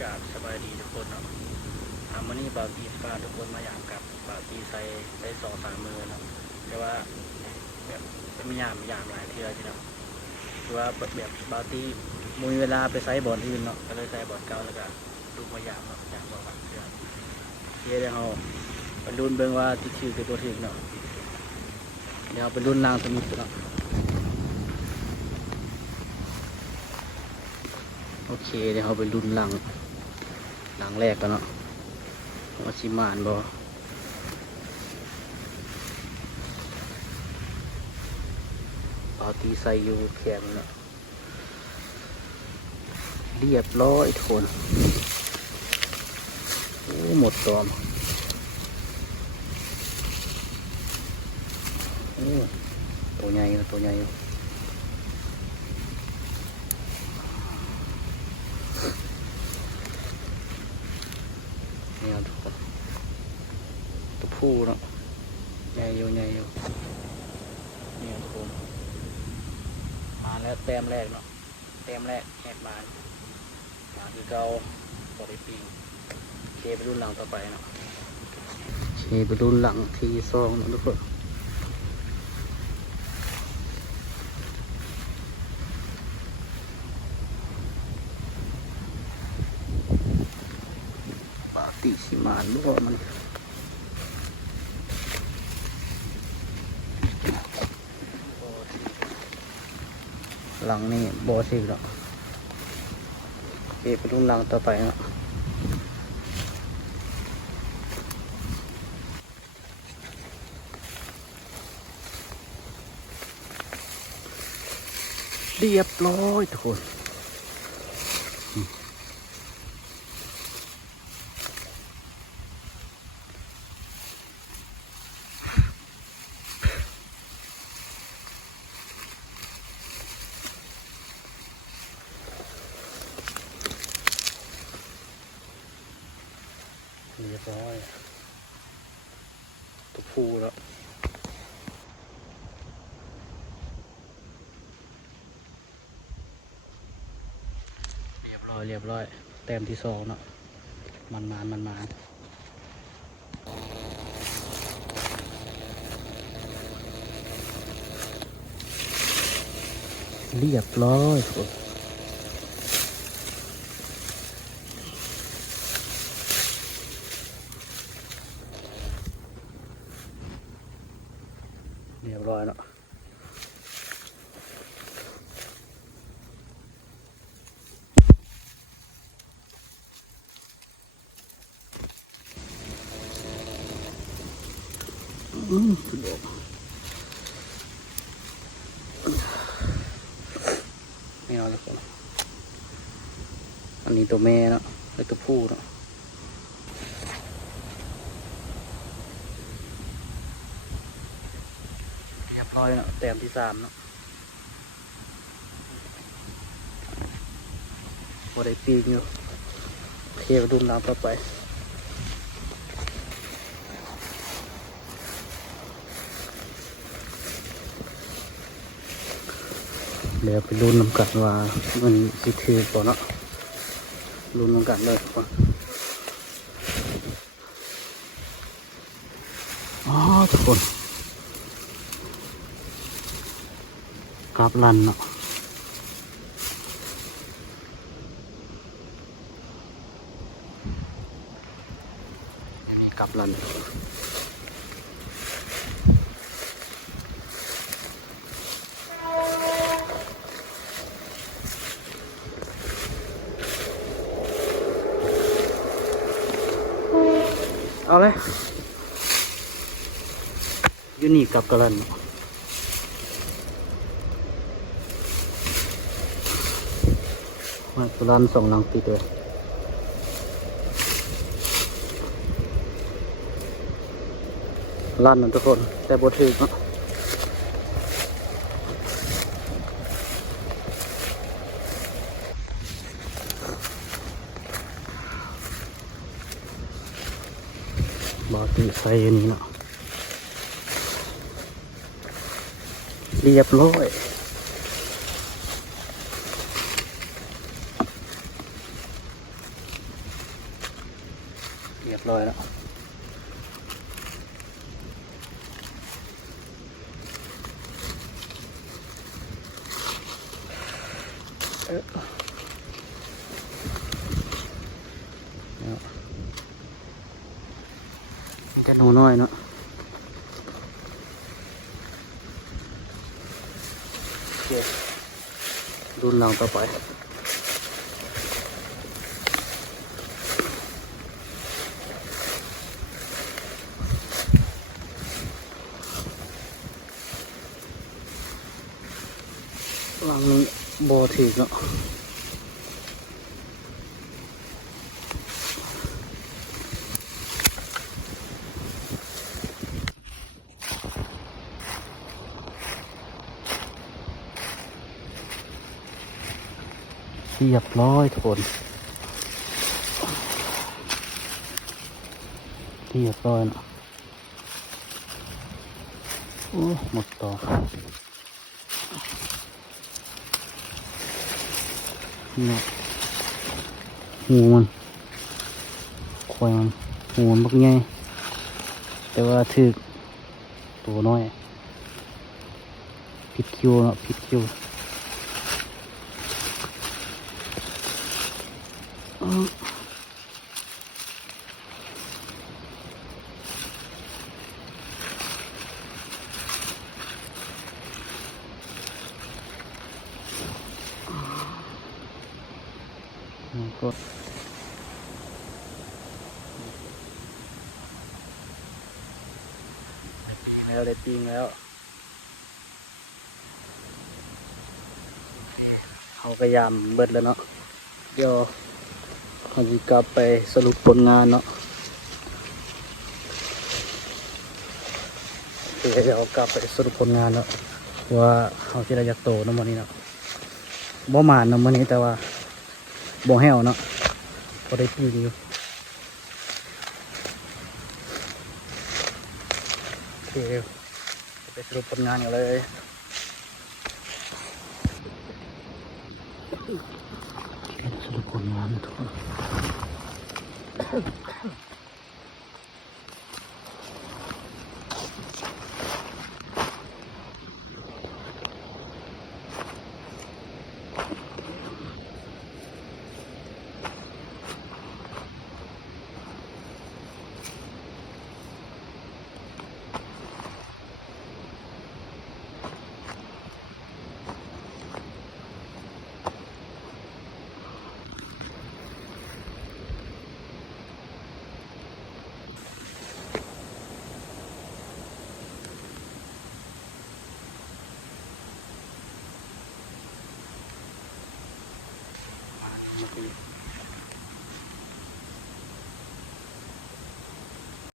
กราบสบายดีทุกคนเนาะวันนี้บ่าวตีพาทุกคนมาอยากกับบ่าวตีใส่ได้2-3 มือเนาะแต่ว่าแบบไม่ยามหลายเทื่อที่เนาะคือว่าแบบบ่าวตีมีเวลาไปใส่บอลอื่นเนาะก็เลยใส่บอลเก่าแล้วก็ลูกมายามเนาะอยากบอกว่าเทื่อเดี๋ยวเราไปลุ้นเบิ่งว่าติดชื่อคือตัวถึงเนาะเดี๋ยวไปลุ้นรางสมิธเนาะโอเคเดี๋ยวเราไปลุ้นรางแรกกันเนาะว่าชิมานบ่ปาตีใส่อยู่แคมเนาะเรียบร้อยทุกคนโอ้หมดตอมโอ้ตัวใหญ่อยู่นี่ทุกคนตัวผู้เนาะใหญ่อยู่นี่ทุกคนมาแล้วแต้มแรกเนาะแต้มแรกแหกมาคือเกาบอดี้ปิงเคไปรุ่นหลังต่อไปเนาะเคไปรุ่นหลังที่2เนาะทุกคนปาติสิมานด้วยมันหลังนี่บอสิกเนาะเคไปรุ่นหลังต่อไปเนาะเรียบร้อยทุกคนเรียบร้อยตัวผู้แล้วเรียบร้อยแต้มที่2เนาะมันเรียบร้อยทุกคนเรียบร้อยเนาะไม่เอาแล้วคนอันนี้ตัวแม่เนาะแล้วตัวผู้เนาะเรียบร้อยเนาะแต้มที่3เนาะพอได้ปีกอยู่เทียบดุมน้ำต่อไปเดี๋ยวไปลุ้นน้ำกัดว่ามันสิถือก่อนเนาะลุ้นน้ำกัดเลยก่อนทุกคนกราบลันเนาะนี่กราบลันเอาเลยยูนี่กับกระลันมากระลัน2 ลังติดเลยลั่นนะทุกคนแต่บทถึกเนาะบอติใส่อันนี้เนาะเรียบร้อย เ บร้อยแล้วจะหนูน้อยเนาะรุ่นเราต่อไปวางนี้โบถือเนาะเรียบร้อยทุกคนเรียบร้อยเนาะโอ้หมดต่อนี่เนาะหูมันควายมันหูมันบักใหญ่แต่ว่าถือตัวน้อยผิดคิวเนาะผิดคิวก็ได้ปิ้งแล้วเขาก็ยามเบิดแล้วเนาะเดี๋ยวเขาจะกลับไปสรุปผลงานเนาะเดี๋ยวกลับไปสรุปผลงานแล้วว่าเขาจะได้ยักโตน้ำมันนี้เนาะบ่หมานน้ำมันนี้แต่ว่าบ่แห้วเนาะพอได้ปิ้งอยู่โอเคไปสรุปผลงานกันเลยสรุปผลงานทุกคนเมื่อกี้